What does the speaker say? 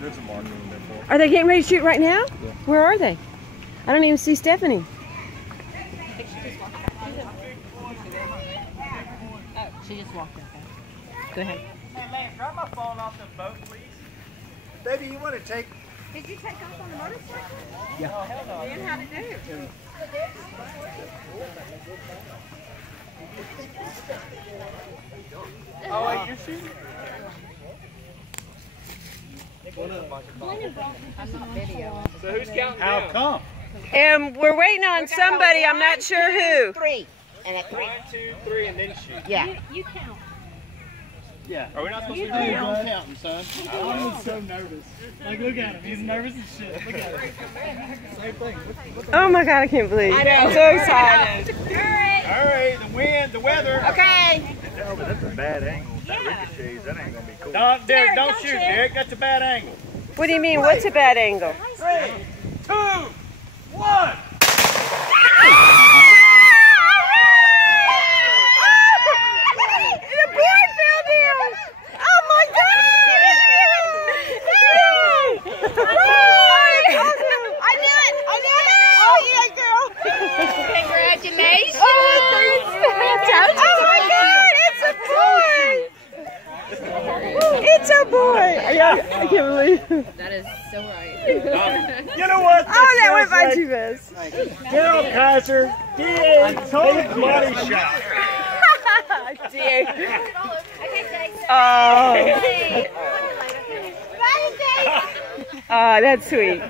There's a marker in there for it. Are they getting ready to shoot right now? Yeah. Where are they? I don't even see Stephanie. She just walked in. Go ahead. Hey, Lance, drop my phone off the boat, please. Baby, you want to take... Did you take off on the motorcycle? Yeah. Oh, hell no. Then how'd it do? Oh, wait, you're shooting? I'm not video. So who's counting How down? come? And we're waiting on somebody. I'm not sure who. 3. And at 3. 1, 2, 3, and then shoot. Yeah. You count. Yeah. Are we not supposed to be Dude, doing I'm that? counting, son. I'm so nervous. Like, look at him. He's nervous as shit. Look at him. Same thing. Oh my God, I can't believe it. I'm so excited. All right, the wind, the weather. Okay. No, but that's a bad angle. That ricochets, that ain't going to be cool. Derek, don't shoot, Derek. That's a bad angle. What do you mean? What's a bad angle? 3, 2, 1. The board fell down! Oh my God! I knew it! Oh yeah, girl! Congratulations! Oh my God! It's a boy! I can't believe it. That is so right. You know what? Oh, that went by too fast. Gerald Kaiser, he is big money shot. Dear. Oh. Oh, that's sweet.